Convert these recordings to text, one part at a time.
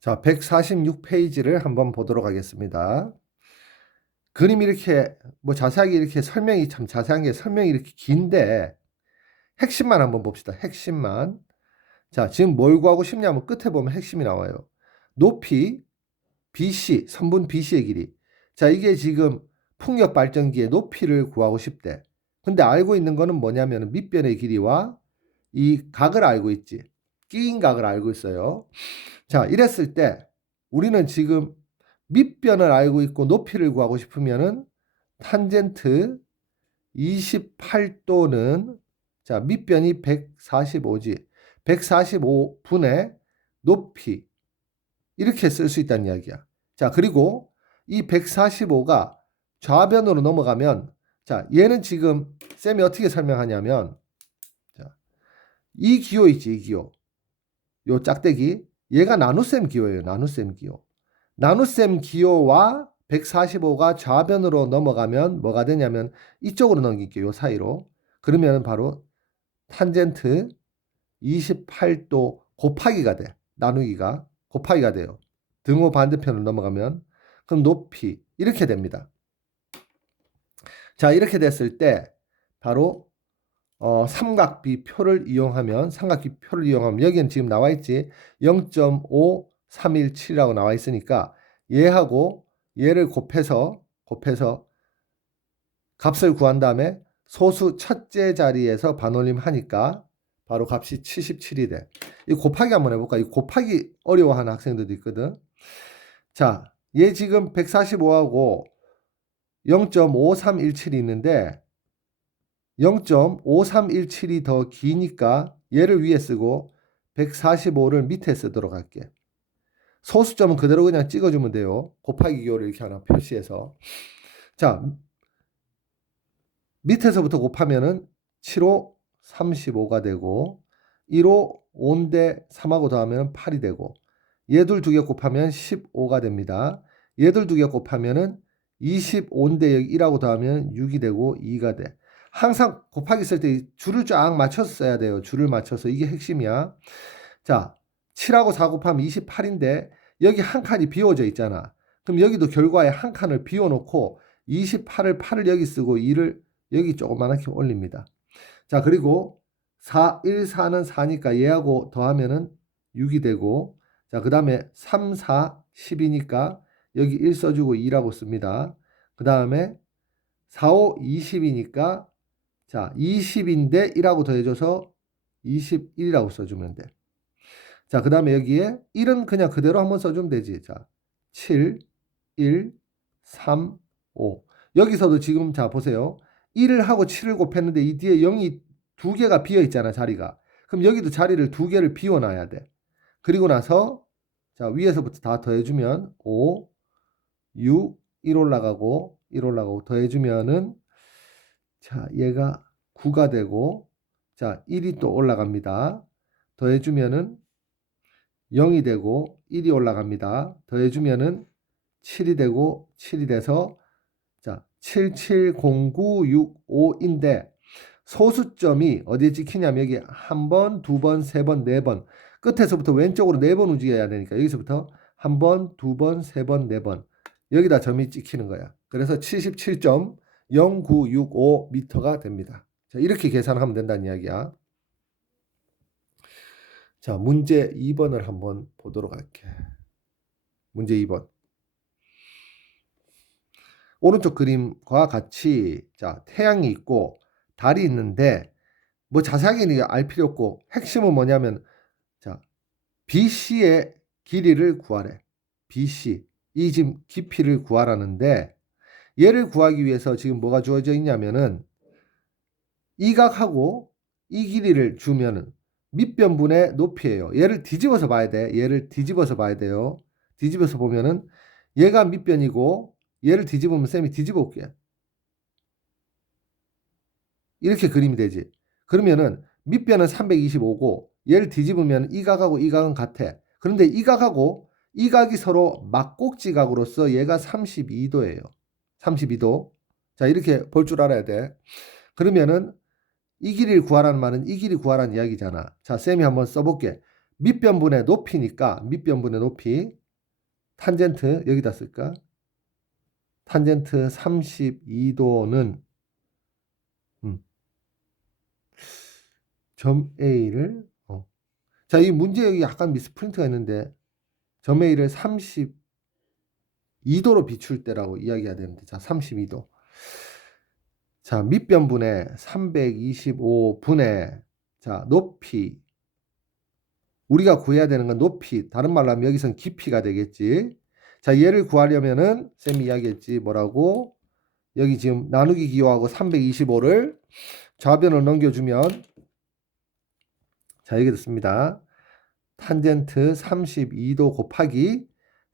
자, 146페이지를 한번 보도록 하겠습니다. 그림이 이렇게 뭐 자세하게 이렇게 설명이 참 자세한 게 설명이 이렇게 긴데 핵심만 한번 봅시다. 핵심만. 자, 지금 뭘 구하고 싶냐면 끝에 보면 핵심이 나와요. 높이 BC, 선분 BC의 길이. 자, 이게 지금 풍력 발전기의 높이를 구하고 싶대. 근데 알고 있는 거는 뭐냐면 밑변의 길이와 이 각을 알고 있지. 끼인 각을 알고 있어요. 자, 이랬을 때 우리는 지금 밑변을 알고 있고 높이를 구하고 싶으면은 탄젠트 28도는 자, 밑변이 145지. 145분의 높이 이렇게 쓸 수 있다는 이야기야. 자, 그리고 이 145가 좌변으로 넘어가면 자, 얘는 지금 쌤이 어떻게 설명하냐면 자, 이 기호 있지, 이 기호. 요 짝대기 얘가 나눗셈 기호예요. 나눗셈 기호. 나눗셈 기호와 145가 좌변으로 넘어가면 뭐가 되냐면 이쪽으로 넘길게요. 요 사이로. 그러면 바로 탄젠트 28도 곱하기가 돼. 나누기가 곱하기가 돼요. 등호 반대편으로 넘어가면 그럼 높이 이렇게 됩니다. 자, 이렇게 됐을 때 바로 어, 삼각비 표를 이용하면 삼각비 표를 이용하면 여기는 지금 나와 있지 0.5317이라고 나와 있으니까 얘하고 얘를 곱해서 곱해서 값을 구한 다음에 소수 첫째 자리에서 반올림 하니까 바로 값이 77이 돼. 이 곱하기 한번 해볼까? 이 곱하기 어려워하는 학생들도 있거든. 자, 얘 지금 145하고 0.5317이 있는데 0.5317이 더 기니까 얘를 위에 쓰고 145를 밑에 쓰도록 할게. 소수점은 그대로 그냥 찍어주면 돼요. 곱하기 기호를 이렇게 하나 표시해서. 자, 밑에서부터 곱하면은 7호 35가 되고 1호 5인데 3하고 더하면 8이 되고 얘들 두 개 곱하면 15가 됩니다. 얘들 두 개 곱하면은 25인데 여기 1하고 더하면 6이 되고 2가 돼. 항상 곱하기 쓸 때 줄을 쫙 써야 돼요. 줄을 맞춰서 이게 핵심이야. 자, 7하고 4 곱하면 28인데 여기 한 칸이 비워져 있잖아. 그럼 여기도 결과에 한 칸을 비워놓고 28을 8을 여기 쓰고 2를 여기 조그만하게 올립니다. 자, 그리고 4, 1, 4는 4니까 얘하고 더하면은 6이 되고 자, 그 다음에 3, 4, 10이니까 여기 1 써주고 2라고 씁니다. 그 다음에 4, 5, 20이니까 자, 20인데 1하고 더해줘서 21이라고 써주면 돼. 자, 그 다음에 여기에 1은 그냥 그대로 한번 써주면 되지. 자, 7, 1, 3, 5. 여기서도 지금 자, 보세요. 1을 하고 7을 곱했는데 이 뒤에 0이 두 개가 비어 있잖아, 자리가. 그럼 여기도 자리를 두 개를 비워 놔야 돼. 그리고 나서 자, 위에서부터 다 더해주면 5, 6, 1 올라가고 1 올라가고 더해주면은 자, 얘가 9가 되고 자, 1이 또 올라갑니다. 더해 주면은 0이 되고 1이 올라갑니다. 더해 주면은 7이 되고 7이 돼서 자, 770965인데 소수점이 어디에 찍히냐면 여기 한 번, 두 번, 세 번, 네 번 끝에서부터 왼쪽으로 네 번 움직여야 되니까 여기서부터 한 번, 두 번, 세 번, 네 번 여기다 점이 찍히는 거야. 그래서 77.0965m가 됩니다. 자, 이렇게 계산하면 된다는 이야기야. 자, 문제 2번을 한번 보도록 할게. 문제 2번. 오른쪽 그림과 같이 자, 태양이 있고 달이 있는데 뭐 자세하게 알 필요 없고 핵심은 뭐냐면 자, BC의 길이를 구하래. BC. 이 지금 깊이를 구하라는데 얘를 구하기 위해서 지금 뭐가 주어져 있냐면은 이 각하고 이 길이를 주면은 밑변분의 높이예요. 얘를 뒤집어서 봐야 돼. 얘를 뒤집어서 봐야 돼요. 뒤집어서 보면은 얘가 밑변이고 얘를 뒤집으면 쌤이 뒤집어 볼게요. 이렇게 그림이 되지. 그러면은 밑변은 325고 얘를 뒤집으면 이 각하고 이 각은 같아. 그런데 이 각하고 이 각이 서로 막꼭지각으로서 얘가 32도예요. 32도. 자, 이렇게 볼 줄 알아야 돼. 그러면은 이 길이를 구하라는 말은 이 길이 구하라는 이야기잖아. 자, 쌤이 한번 써볼게. 밑변분의 높이니까 밑변분의 높이 탄젠트 여기다 쓸까? 탄젠트 32도는 음, 점 A를 어. 자, 이 문제 여기 약간 미스프린트가 있는데 점 A를 32도로 비출 때라고 이야기해야 되는데 자, 32도. 자, 밑변분의 325분의 자, 높이 우리가 구해야 되는 건 높이, 다른 말로 하면 여기선 깊이가 되겠지. 자, 얘를 구하려면은 쌤이 이야기했지 뭐라고? 여기 지금 나누기 기호하고 325를 좌변으로 넘겨주면 자, 이게 됐습니다. 탄젠트 32도 곱하기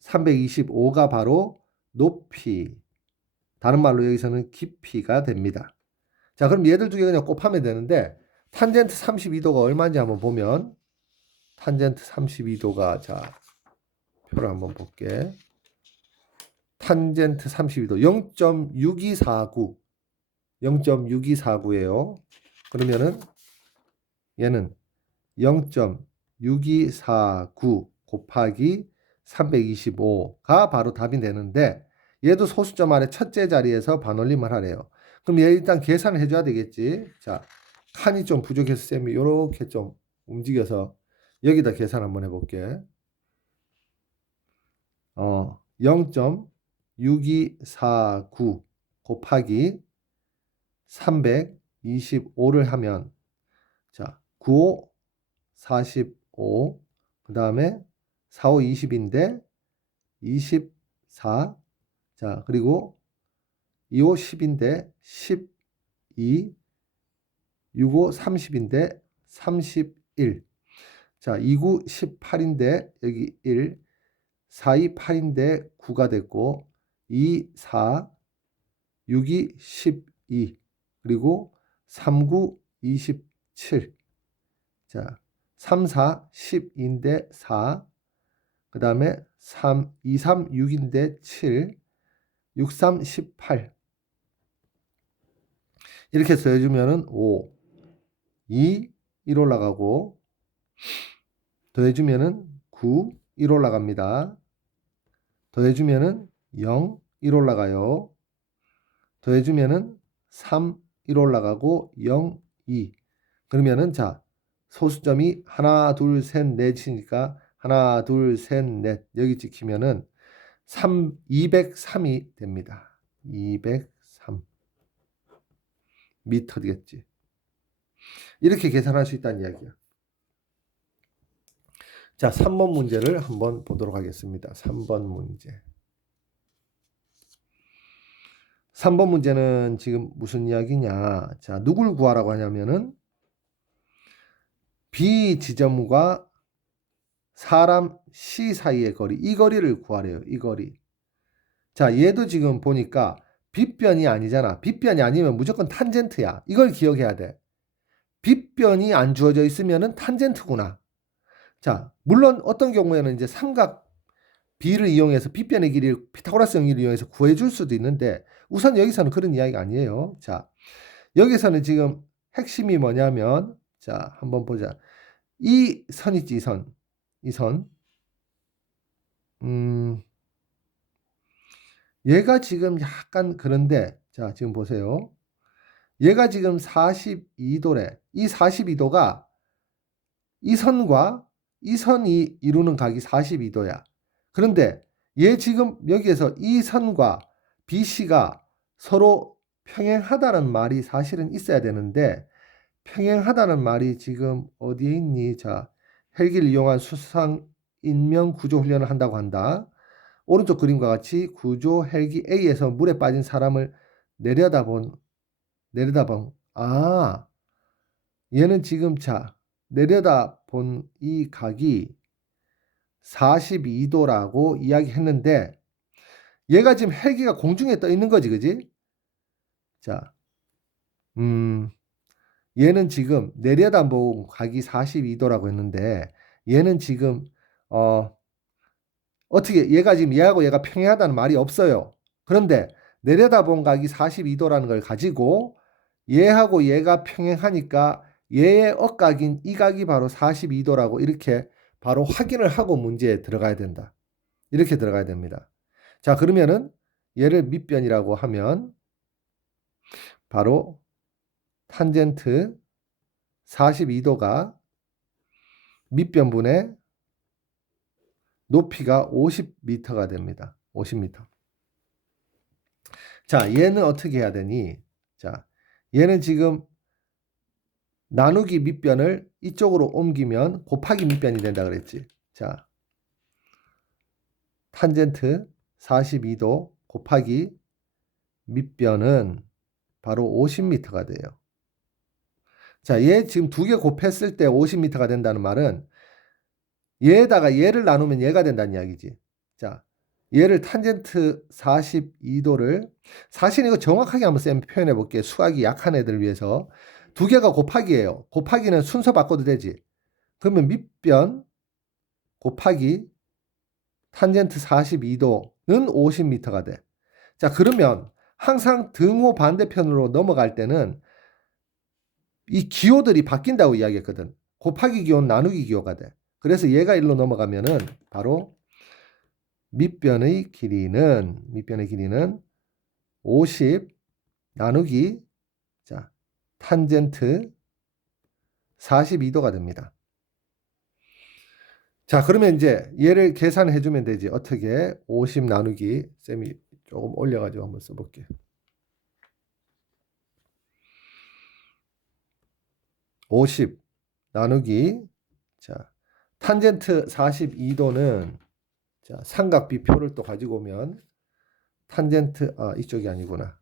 325가 바로 높이. 다른 말로 여기서는 깊이가 됩니다. 자, 그럼 얘들 두 개 그냥 곱하면 되는데 탄젠트 32도가 얼마인지 한번 보면 탄젠트 32도가 자 표를 한번 볼게. 탄젠트 32도 0.6249 0.6249예요. 그러면은 얘는 0.6249 곱하기 325가 바로 답이 되는데 얘도 소수점 아래 첫째 자리에서 반올림을 하래요. 그럼 얘 일단 계산을 해줘야 되겠지. 자, 칸이 좀 부족해서 쌤이 이렇게 좀 움직여서 여기다 계산 한번 해볼게. 어, 0.6249 곱하기 325를 하면 자, 95 45, 그 다음에 45 20인데 24, 자, 그리고 25 10인데 12, 65 30인데 31, 자, 29 18인데 여기 1, 42 8인데 9가 됐고 2 4 6이 12 그리고 39 27 자, 3 4 10인데 4 그 다음에 3 2 3 6인데 7 6 3 18 이렇게 해서 해주면은 5 2 1 올라가고 더해주면은 9 1 올라갑니다. 더해주면은 0 1 올라가요. 더해주면은 3 1 올라가고 0 2 그러면은 자 소수점이 하나 둘 셋 넷이니까 하나 둘 셋 넷 여기 찍히면은 3 203이 됩니다. 203 미터 되겠지. 이렇게 계산할 수 있다는 이야기야. 자, 3번 문제를 한번 보도록 하겠습니다. 3번 문제. 3번 문제는 지금 무슨 이야기냐? 자, 누굴 구하라고 하냐면은 B 지점과 사람 C 사이의 거리, 이 거리를 구하래요. 이 거리. 자, 얘도 지금 보니까 빗변이 아니잖아. 빗변이 아니면 무조건 탄젠트야. 이걸 기억해야 돼. 빗변이 안 주어져 있으면은 탄젠트구나. 자, 물론 어떤 경우에는 이제 삼각 B를 이용해서 빗변의 길이를 피타고라스 정리를 이용해서 구해줄 수도 있는데 우선 여기서는 그런 이야기가 아니에요. 자, 여기서는 지금 핵심이 뭐냐면 자, 한번 보자. 이선 있지, 이 선. 이 선. 음, 얘가 지금 약간 그런데 자, 지금 보세요. 얘가 지금 42도래. 이 42도가 이 선과 이 선이 이루는 각이 42도야. 그런데 얘 지금 여기에서 이 선과 BC가 서로 평행하다는 말이 사실은 있어야 되는데 평행하다는 말이 지금 어디에 있니? 자, 헬기를 이용한 수상 인명 구조 훈련을 한다고 한다. 오른쪽 그림과 같이 구조 헬기 A에서 물에 빠진 사람을 내려다본 내려다본 아 얘는 지금 자 내려다본 이 각이 42도라고 이야기했는데 얘가 지금 헬기가 공중에 떠 있는 거지 그지? 자, 음 얘는 지금 내려다본 각이 42도라고 했는데 얘는 지금 어 어떻게 얘가 지금 얘하고 얘가 평행하다는 말이 없어요. 그런데 내려다본 각이 42도라는 걸 가지고 얘하고 얘가 평행하니까 얘의 억각인 이 각이 바로 42도라고 이렇게 바로 확인을 하고 문제에 들어가야 된다. 이렇게 들어가야 됩니다. 자, 그러면은 얘를 밑변이라고 하면 바로 탄젠트 42도가 밑변분의 높이가 50m가 됩니다. 50m. 자, 얘는 어떻게 해야 되니? 자, 얘는 지금 나누기 밑변을 이쪽으로 옮기면 곱하기 밑변이 된다 그랬지. 자, 탄젠트 42도 곱하기 밑변은 바로 50m가 돼요. 자, 얘 지금 두 개 곱했을 때 50m가 된다는 말은 얘에다가 얘를 나누면 얘가 된다는 이야기지. 자, 얘를 탄젠트 42도를 사실 이거 정확하게 한번 쌤 표현해 볼게요. 수학이 약한 애들 위해서 두 개가 곱하기예요. 곱하기는 순서 바꿔도 되지. 그러면 밑변 곱하기 탄젠트 42도는 50m가 돼. 자, 그러면 항상 등호 반대편으로 넘어갈 때는 이 기호들이 바뀐다고 이야기했거든. 곱하기 기호는 나누기 기호가 돼. 그래서 얘가 일로 넘어가면은 바로 밑변의 길이는 밑변의 길이는 50 나누기 자 탄젠트 42도가 됩니다. 자 그러면 이제 얘를 계산해 주면 되지 어떻게 50 나누기 쌤이 조금 올려가지고 한번 써볼게. 50 나누기 자 탄젠트 42도는 자, 삼각비표를 또 가지고 오면 탄젠트 아 이쪽이 아니구나.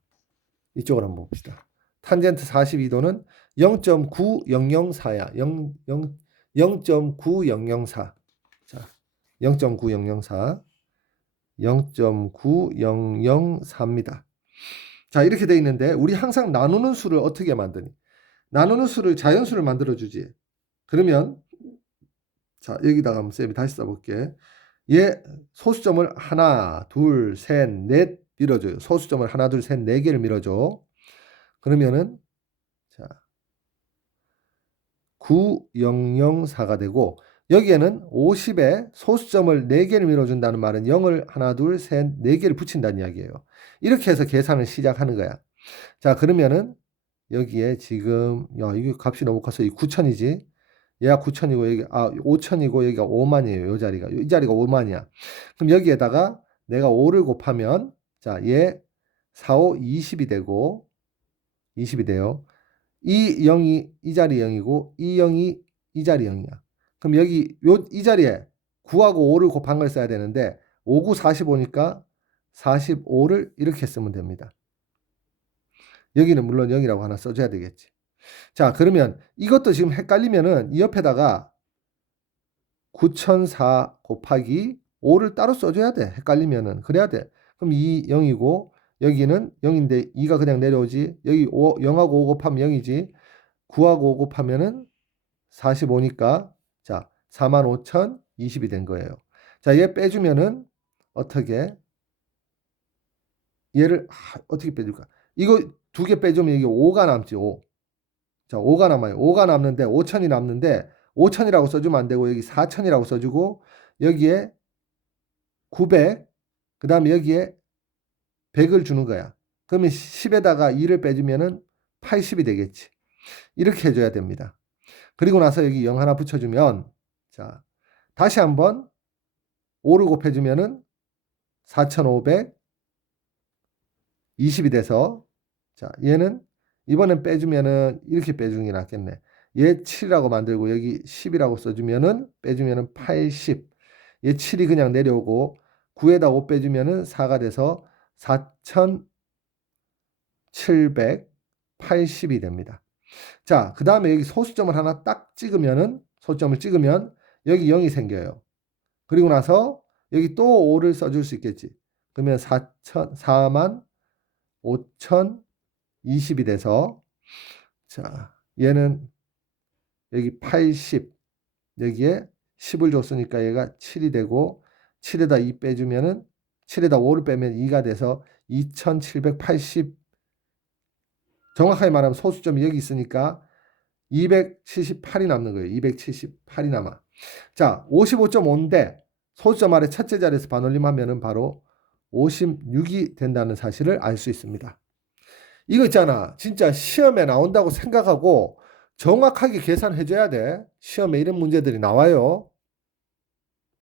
이쪽을 한번 봅시다. 탄젠트 42도는 0.9004야. 0 0 0.9004. 자, 0.9004. 0.9004입니다. 자, 이렇게 돼 있는데 우리 항상 나누는 수를 어떻게 만드니? 나누는 수를 자연수를 만들어 주지. 그러면 자, 여기다가 한번 쌤이 다시 써볼게. 얘 소수점을 하나, 둘, 셋, 넷 밀어줘요. 소수점을 하나, 둘, 셋, 네 개를 밀어줘. 그러면은 자 9004가 되고 여기에는 50에 소수점을 4개를 밀어준다는 말은 0을 하나, 둘, 셋, 4개를 붙인다는 이야기예요. 이렇게 해서 계산을 시작하는 거야. 자, 그러면은 여기에 지금 야, 이게 값이 너무 커서 이 9000이지. 얘가 9천이고 여기 아 5천이고 여기가 5만이에요. 이 자리가 이 자리가 5만이야. 그럼 여기에다가 내가 5를 곱하면 자얘 4, 5, 20이 되고 20이 돼요. 이 0이 이 자리 0이고 이 0이 이 자리 0이야. 그럼 여기 요 이 자리에 9하고 5를 곱한 걸 써야 되는데 5, 9, 45니까 45를 이렇게 쓰면 됩니다. 여기는 물론 0이라고 하나 써줘야 되겠지. 자, 그러면 이것도 지금 헷갈리면은 이 옆에다가 9004 곱하기 5를 따로 써줘야 돼. 헷갈리면은. 그래야 돼. 그럼 이 0이고 여기는 0인데 2가 그냥 내려오지. 여기 5, 0하고 5 곱하면 0이지. 9하고 5 곱하면은 45니까 자, 45,020이 된 거예요. 자, 얘 빼주면은 어떻게 얘를 아, 어떻게 빼줄까? 이거 두 개 빼주면 이게 5가 남지 5. 자, 5가 남아요. 5가 남는데 5천이 남는데 5천이라고 써주면 안 되고 여기 4천이라고 써주고 여기에 900, 그 다음에 여기에 100을 주는 거야. 그러면 10에다가 2를 빼주면은 80이 되겠지. 이렇게 해줘야 됩니다. 그리고 나서 여기 0 하나 붙여주면 자 다시 한번 5를 곱해주면은 4,500 20이 돼서 자 얘는 이번엔 빼주면은 이렇게 빼주는 게 낫겠네. 얘 7이라고 만들고 여기 10이라고 써주면은 빼주면은 80. 얘 7이 그냥 내려오고 9에다 5 빼주면은 4가 돼서 4,780이 됩니다. 자, 그 다음에 여기 소수점을 하나 딱 찍으면은 소수점을 찍으면 여기 0이 생겨요. 그리고 나서 여기 또 5를 써줄 수 있겠지. 그러면 4천, 4만 5천 20이 돼서 자 얘는 여기 80 여기에 10을 줬으니까 얘가 7이 되고 7에다 2 빼주면은 7에다 5를 빼면 2가 돼서 2780 정확하게 말하면 소수점이 여기 있으니까 278이 남는 거예요. 278이 남아. 자, 55.5인데 소수점 아래 첫째 자리에서 반올림하면은 바로 56이 된다는 사실을 알 수 있습니다. 이거 있잖아. 진짜 시험에 나온다고 생각하고 정확하게 계산해 줘야 돼. 시험에 이런 문제들이 나와요.